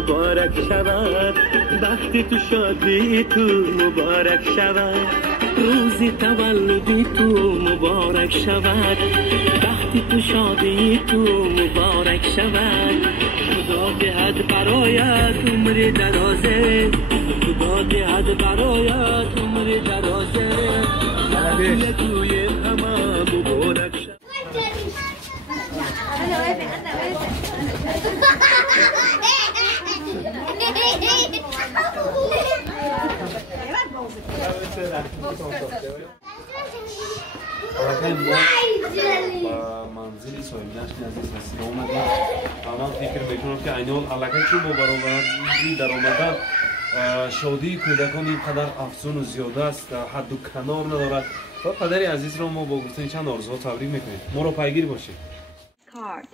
مبارک شود وقتی تو شادی تو مبارک شود روزی تولدی تو مبارک شود وقتی تو شادی تو مبارک شود خدا دهد برایت عمر درازه خدا دهد برایت عمر درازه وقتی توی همه مبارک شود منزلی صاحبینش نزدیک رسیده اومدیم الان فکر میکنم که اینال علاقه چون با برآوردی در آمدن شادی کودکان اینقدر افزون و زیاده است حد و کنار ندارد و پدری عزیز را ما با گفتن چند آرزوها تبریک میکنیم ما را پیگیر باشید کارد